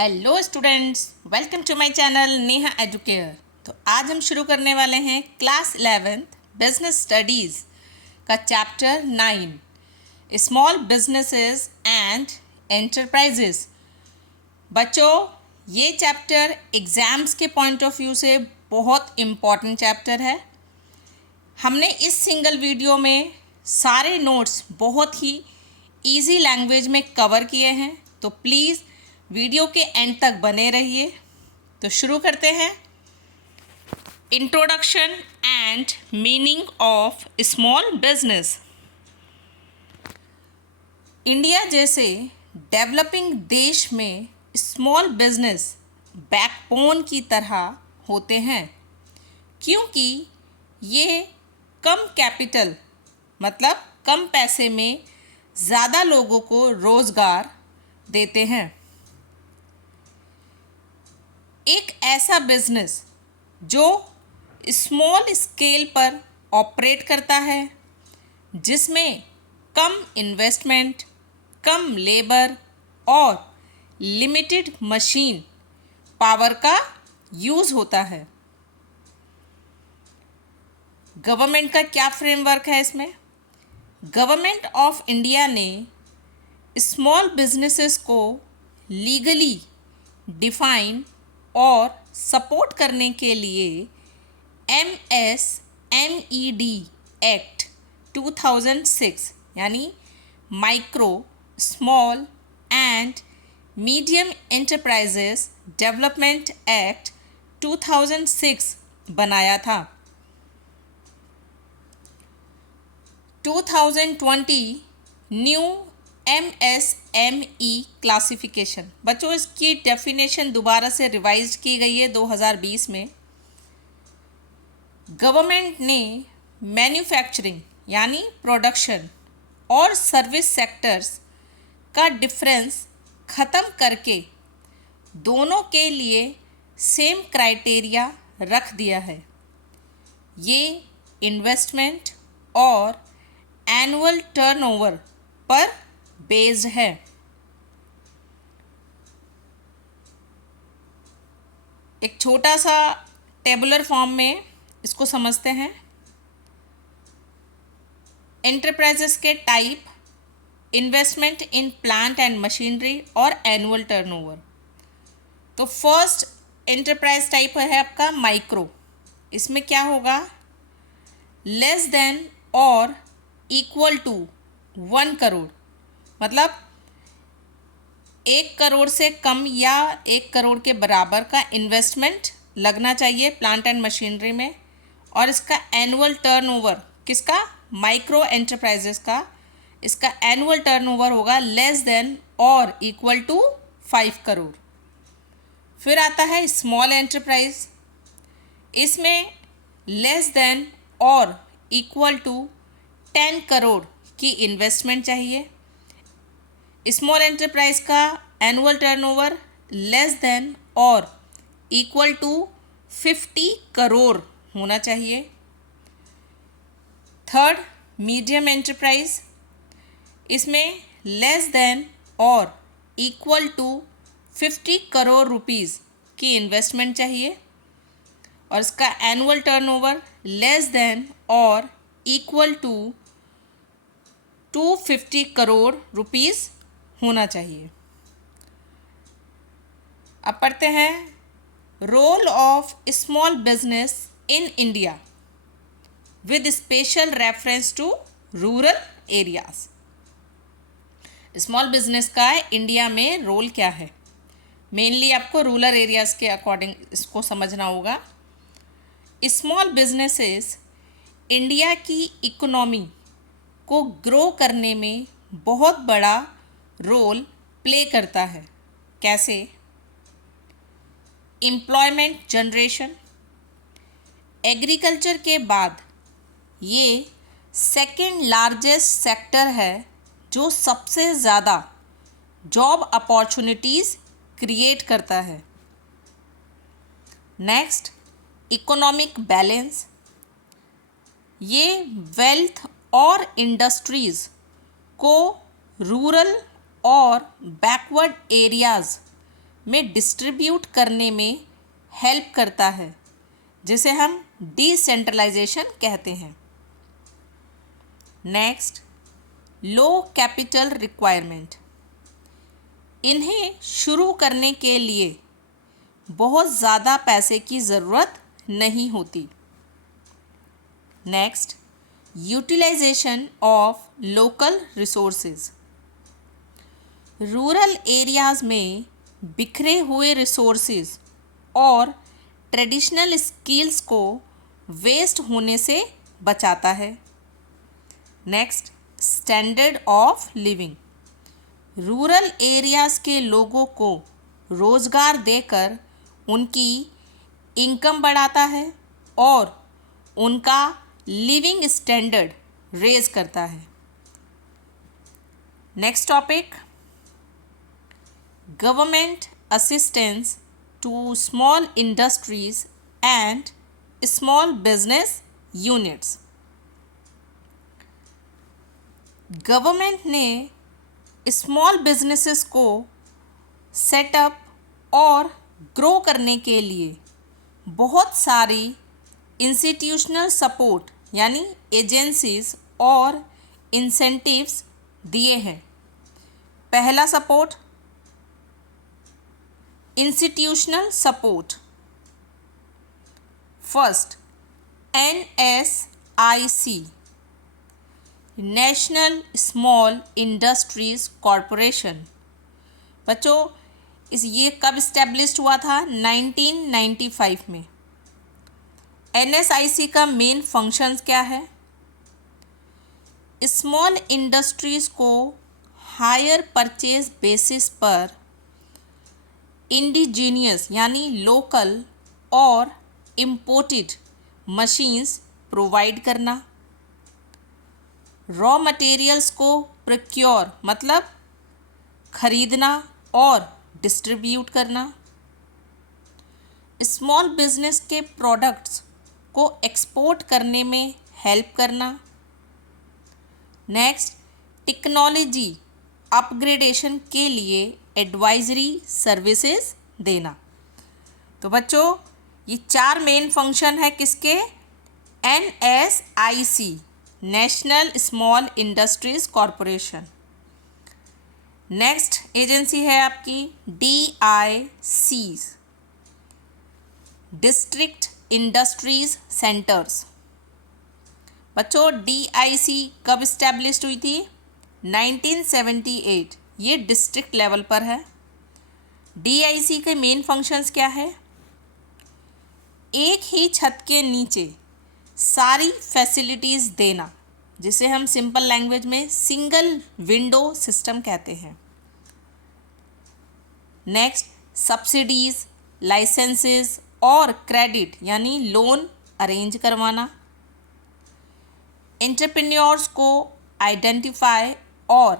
Hello students, welcome to my channel Neha Educare. तो आज हम शुरू करने वाले हैं क्लास 11th बिजनेस स्टडीज़ का chapter 9 small businesses and enterprises. बच्चों, ये चैप्टर एग्ज़ाम्स के पॉइंट ऑफ व्यू से बहुत इम्पॉर्टेंट चैप्टर है। हमने इस सिंगल वीडियो में सारे नोट्स बहुत ही इजी लैंग्वेज में कवर किए हैं, तो प्लीज़ वीडियो के एंड तक बने रहिए। तो शुरू करते हैं। Introduction and meaning of small business. India जैसे डेवलपिंग देश में स्मॉल बिजनेस बैकबोन की तरह होते हैं, क्योंकि ये कम कैपिटल मतलब कम पैसे में ज़्यादा लोगों को रोज़गार देते हैं। एक ऐसा बिजनेस जो स्मॉल स्केल पर ऑपरेट करता है, जिसमें कम इन्वेस्टमेंट, कम लेबर और लिमिटेड मशीन पावर का यूज़ होता है। गवर्नमेंट का क्या फ्रेमवर्क है इसमें? गवर्नमेंट ऑफ इंडिया ने स्मॉल बिजनेसेस को लीगली डिफाइन और सपोर्ट करने के लिए MSMED एक्ट 2006 यानी micro, small and medium enterprises development act 2006 बनाया था। 2020 न्यू MSME क्लासिफिकेशन। बच्चों, इसकी डेफिनेशन दोबारा से रिवाइज की गई है 2020 में। गवर्नमेंट ने मैन्युफैक्चरिंग यानी प्रोडक्शन और सर्विस सेक्टर्स का डिफरेंस ख़त्म करके दोनों के लिए सेम क्राइटेरिया रख दिया है। ये इन्वेस्टमेंट और एनुअल टर्नओवर पर बेस्ड है। एक छोटा सा टेबुलर फॉर्म में इसको समझते हैं। एंटरप्राइजेस के type, investment in plant and machinery और एनुअल टर्नओवर। तो फर्स्ट एंटरप्राइज टाइप है आपका माइक्रो। इसमें क्या होगा? लेस देन और इक्वल टू 1 करोड़, मतलब 1 करोड़ से कम या 1 करोड़ के बराबर का इन्वेस्टमेंट लगना चाहिए प्लांट एंड मशीनरी में। और इसका एनुअल टर्नओवर, किसका? माइक्रो एंटरप्राइजेस का। इसका एनुअल टर्नओवर होगा लेस देन और इक्वल टू 5 करोड़। फिर आता है स्मॉल एंटरप्राइज। इसमें लेस देन और इक्वल टू 10 करोड़ की इन्वेस्टमेंट चाहिए। स्मॉल एंटरप्राइज का एनुअल टर्नओवर लेस देन और इक्वल टू 50 करोड़ होना चाहिए। Third, medium enterprise. इसमें लेस देन और इक्वल टू 50 करोड़ रुपीज़ की इन्वेस्टमेंट चाहिए और इसका एनुअल टर्नओवर लेस देन और इक्वल टू 250 करोड़ रुपीज़ होना चाहिए। अब पढ़ते हैं role of small business in India with special reference to rural areas. Small business का इंडिया में रोल क्या है? मेनली आपको रूरल एरियाज़ के अकॉर्डिंग इसको समझना होगा। स्मॉल बिजनेसेस इंडिया की इकोनॉमी को ग्रो करने में बहुत बड़ा रोल प्ले करता है। कैसे? Employment generation. एग्रीकल्चर के बाद ये सेकेंड लार्जेस्ट सेक्टर है जो सबसे ज़्यादा जॉब अपॉर्चुनिटीज़ क्रिएट करता है। Next, economic balance. ये वेल्थ और इंडस्ट्रीज़ को रूरल और बैकवर्ड एरियाज़ में डिस्ट्रीब्यूट करने में हेल्प करता है, जिसे हम डिसेंट्रलाइजेशन कहते हैं। नेक्स्ट, लो कैपिटल रिक्वायरमेंट। इन्हें शुरू करने के लिए बहुत ज़्यादा पैसे की ज़रूरत नहीं होती। Next, utilization of local resources. Rural areas में बिखरे हुए रिसोर्सेज और ट्रेडिशनल स्किल्स को वेस्ट होने से बचाता है। Next, standard of living. Rural areas के लोगों को रोज़गार देकर उनकी इनकम बढ़ाता है और उनका लिविंग स्टैंडर्ड रेज करता है। Next topic, government assistance to small industries and small business units. Government ने स्मॉल बिजनेसेस को सेटअप और ग्रो करने के लिए बहुत सारी इंस्टीट्यूशनल सपोर्ट यानी एजेंसीज और इंसेंटिव्स दिए हैं। पहला support, institutional support. First, NSIC, National Small Industries Corporation. बच्चों, ये कब इस्टेब्लिश्ड हुआ था? 1995 में। NSIC का मेन फंक्शंस क्या है? स्मॉल इंडस्ट्रीज़ को हायर परचेज बेसिस पर इंडिजीनियस यानी लोकल और इम्पोर्टेड मशीन्स प्रोवाइड करना, रॉ मटेरियल्स को प्रोक्योर मतलब खरीदना और डिस्ट्रीब्यूट करना, स्मॉल बिजनेस के प्रोडक्ट्स को एक्सपोर्ट करने में हेल्प करना। नेक्स्ट, टेक्नोलॉजी अपग्रेडेशन के लिए एडवाइजरी सर्विसेज देना। तो बच्चों, ये 4 मेन फंक्शन है किसके? NSIC, National Small Industries corporation. Next agency है आपकी DICs, डिस्ट्रिक्ट इंडस्ट्रीज सेंटर्स। बच्चों, DIC कब इस्टेब्लिश्ड हुई थी? 1978। ये डिस्ट्रिक्ट लेवल पर है। DIC के मेन फंक्शंस क्या है? एक ही छत के नीचे सारी फैसिलिटीज़ देना, जिसे हम सिंपल लैंग्वेज में सिंगल विंडो सिस्टम कहते हैं। नेक्स्ट, सब्सिडीज़, लाइसेंसेस और क्रेडिट यानी लोन अरेंज करवाना, एंटरप्रेन्योर्स को आइडेंटिफाई और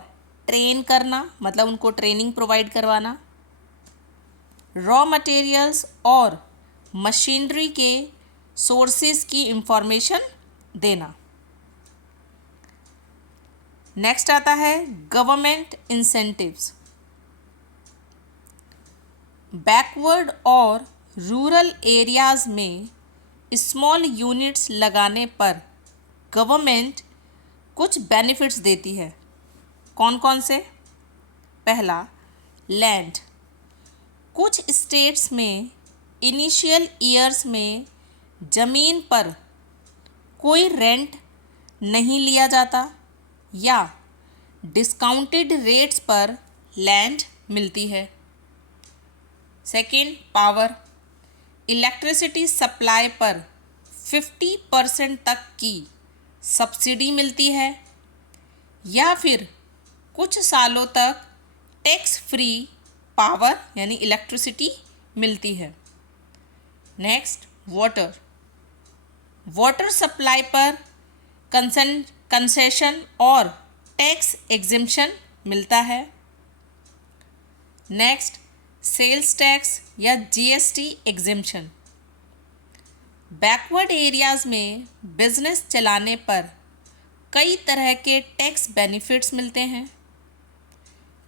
ट्रेन करना मतलब उनको ट्रेनिंग प्रोवाइड करवाना, रॉ मटेरियल्स और मशीनरी के सोर्सेज की इंफॉर्मेशन देना। नेक्स्ट आता है गवर्नमेंट इंसेंटिव्स। बैकवर्ड और रूरल एरियाज़ में स्मॉल यूनिट्स लगाने पर गवर्नमेंट कुछ बेनिफिट्स देती है। कौन कौन से? पहला, लैंड। कुछ स्टेट्स में इनिशियल ईयर्स में ज़मीन पर कोई रेंट नहीं लिया जाता या डिस्काउंटेड रेट्स पर लैंड मिलती है। Second, power. इलेक्ट्रिसिटी सप्लाई पर 50% तक की सब्सिडी मिलती है या फिर कुछ सालों तक टैक्स फ्री पावर यानी इलेक्ट्रिसिटी मिलती है। Next, water. वाटर सप्लाई पर कंसेशन और टैक्स एग्जेम्पशन मिलता है। नेक्स्ट, सेल्स टैक्स या GST एग्जेम्पशन। बैकवर्ड एरियाज़ में बिजनेस चलाने पर कई तरह के टैक्स बेनिफिट्स मिलते हैं।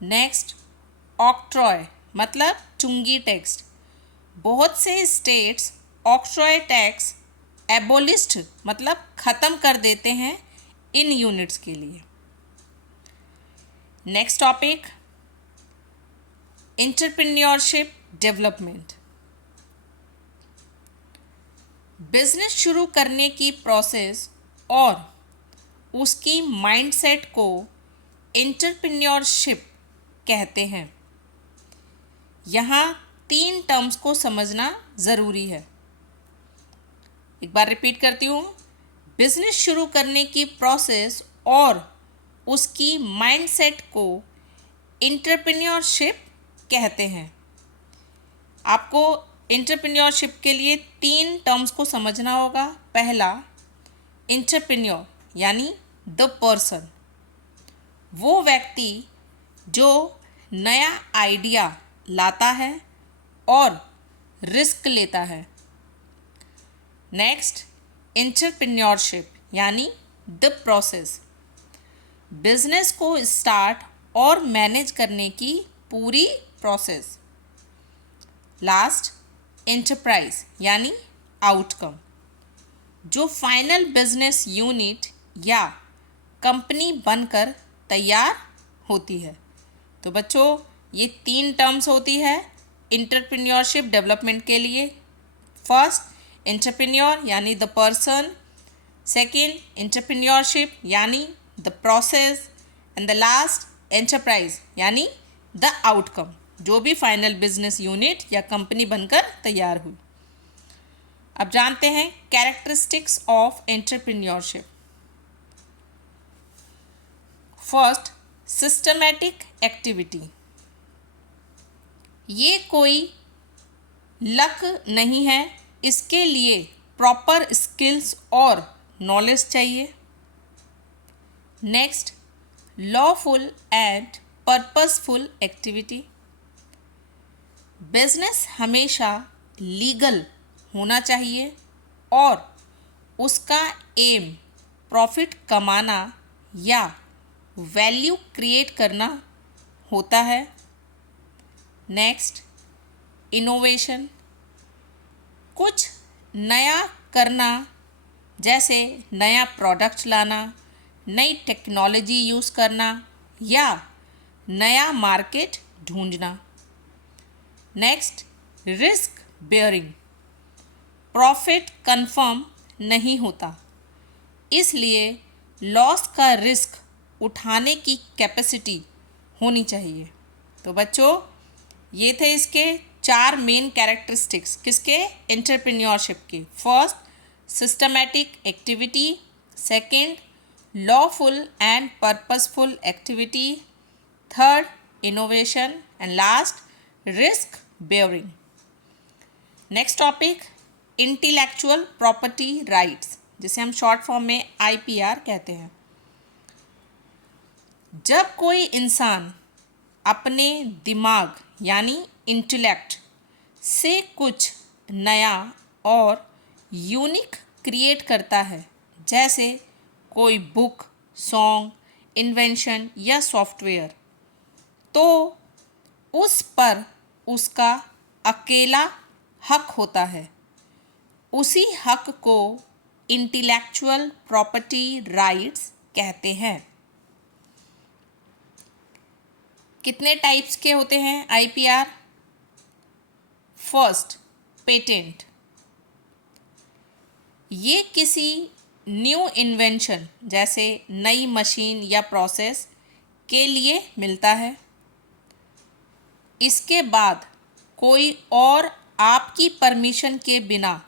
नेक्स्ट, ऑक्ट्रॉय मतलब चुंगी टैक्स। बहुत से स्टेट्स ऑक्ट्रॉय टैक्स एबोलिस्ट मतलब ख़त्म कर देते हैं इन यूनिट्स के लिए। Next topic, entrepreneurship development. Business शुरू करने की प्रोसेस और उसकी माइंडसेट को एंटरप्रेन्योरशिप कहते हैं। यहाँ 3 टर्म्स को समझना ज़रूरी है। एक बार रिपीट करती हूँ, बिजनेस शुरू करने की प्रोसेस और उसकी माइंडसेट को एंटरप्रेन्योरशिप कहते हैं। आपको एंटरप्रेन्योरशिप के लिए 3 टर्म्स को समझना होगा। पहला, एंटरप्रेन्योर यानी द पर्सन, वो व्यक्ति जो नया आइडिया लाता है और रिस्क लेता है। नेक्स्ट, एंटरप्रेन्योरशिप यानी द प्रोसेस, बिजनेस को स्टार्ट और मैनेज करने की पूरी प्रोसेस। लास्ट, एंटरप्राइज यानी आउटकम, जो फाइनल बिजनेस यूनिट या कंपनी बनकर तैयार होती है। तो बच्चों, ये 3 टर्म्स होती है एंटरप्रेन्योरशिप डेवलपमेंट के लिए। फर्स्ट, एंटरप्रेन्योर यानी द पर्सन। सेकंड, एंटरप्रेन्योरशिप यानी the process. And the last, enterprise यानी द आउटकम, जो भी फाइनल बिजनेस यूनिट या कंपनी बनकर तैयार हुई। अब जानते हैं characteristics of entrepreneurship. First, systematic activity. ये कोई लक नहीं है, इसके लिए प्रॉपर स्किल्स और नॉलेज चाहिए। Next, lawful and purposeful activity. Business हमेशा लीगल होना चाहिए और उसका एम प्रॉफिट कमाना या वैल्यू क्रिएट करना होता है। नेक्स्ट, इनोवेशन, कुछ नया करना, जैसे नया प्रोडक्ट लाना, नई टेक्नोलॉजी यूज़ करना या नया मार्केट ढूंढना। Next, risk bearing, profit confirm नहीं होता, इसलिए लॉस का रिस्क उठाने की कैपेसिटी होनी चाहिए। तो बच्चों, ये थे इसके 4 मेन कैरेक्टरिस्टिक्स, किसके? एंटरप्रेन्योरशिप के। First, systematic activity. Second, lawful and purposeful activity. Third, innovation. And last, risk bearing. Next topic, intellectual property rights, जिसे हम शॉर्ट फॉर्म में IPR कहते हैं। जब कोई इंसान अपने दिमाग यानी इंटेलेक्ट से कुछ नया और यूनिक क्रिएट करता है, जैसे कोई बुक, सॉन्ग, इन्वेंशन या सॉफ्टवेयर, तो उस पर उसका अकेला हक होता है। उसी हक को इंटेलेक्चुअल प्रॉपर्टी राइट्स कहते हैं। कितने टाइप्स के होते हैं IPR? First, patent. ये किसी न्यू इन्वेंशन जैसे नई मशीन या प्रोसेस के लिए मिलता है। इसके बाद कोई और आपकी परमिशन के बिना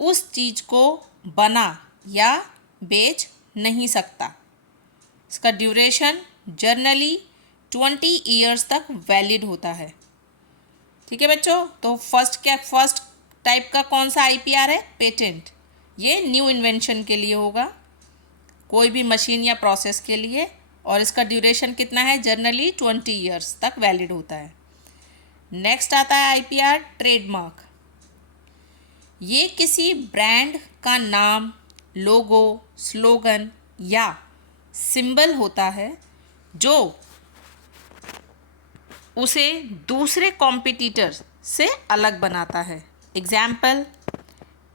उस चीज़ को बना या बेच नहीं सकता। इसका ड्यूरेशन जनरली 20 ईयर्स तक वैलिड होता है। ठीक है बच्चों, तो फर्स्ट टाइप का कौन सा IPR है? पेटेंट। ये न्यू इन्वेंशन के लिए होगा, कोई भी मशीन या प्रोसेस के लिए, और इसका ड्यूरेशन कितना है? जनरली 20 ईयर्स तक वैलिड होता है। नेक्स्ट आता है IPR ट्रेडमार्क। ये किसी ब्रांड का नाम, लोगो, स्लोगन या सिंबल होता है जो उसे दूसरे कॉम्पिटिटर से अलग बनाता है। एग्जाम्पल,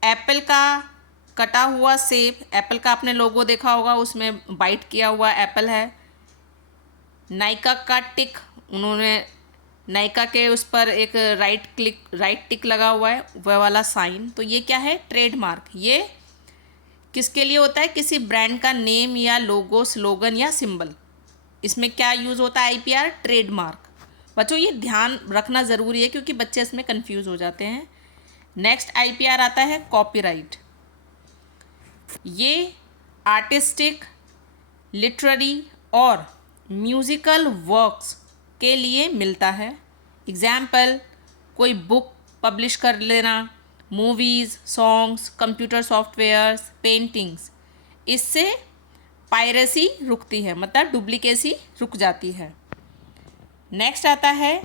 एप्पल का कटा हुआ सेब, एप्पल का आपने लोगो देखा होगा, उसमें बाइट किया हुआ एप्पल है। नाइका का टिक, उन्होंने नाइका के उस पर एक राइट टिक लगा हुआ है, वह वाला साइन। तो ये क्या है? ट्रेडमार्क। ये किसके लिए होता है? किसी ब्रांड का नेम या लोगो, स्लोगन या सिंबल। इसमें क्या यूज़ होता है? IPR, trademark. बच्चों ये ध्यान रखना ज़रूरी है क्योंकि बच्चे इसमें कंफ्यूज हो जाते हैं। नेक्स्ट आईपीआर आता है कॉपीराइट। ये आर्टिस्टिक, लिटरेरी और म्यूज़िकल वर्क्स के लिए मिलता है। एग्जाम्पल, कोई बुक पब्लिश कर लेना, movies, songs, computer softwares, paintings. इससे पायरेसी रुकती है, मतलब डुप्लीकेसी रुक जाती है। नेक्स्ट आता है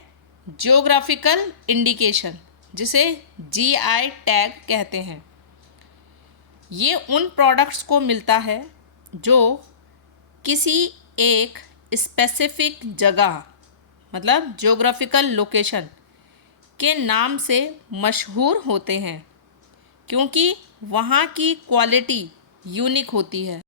जियोग्राफिकल इंडिकेशन, जिसे जीआई टैग कहते हैं। ये उन प्रोडक्ट्स को मिलता है जो किसी एक स्पेसिफिक जगह, मतलब जियोग्राफिकल लोकेशन के नाम से मशहूर होते हैं, क्योंकि वहाँ की क्वालिटी यूनिक होती है।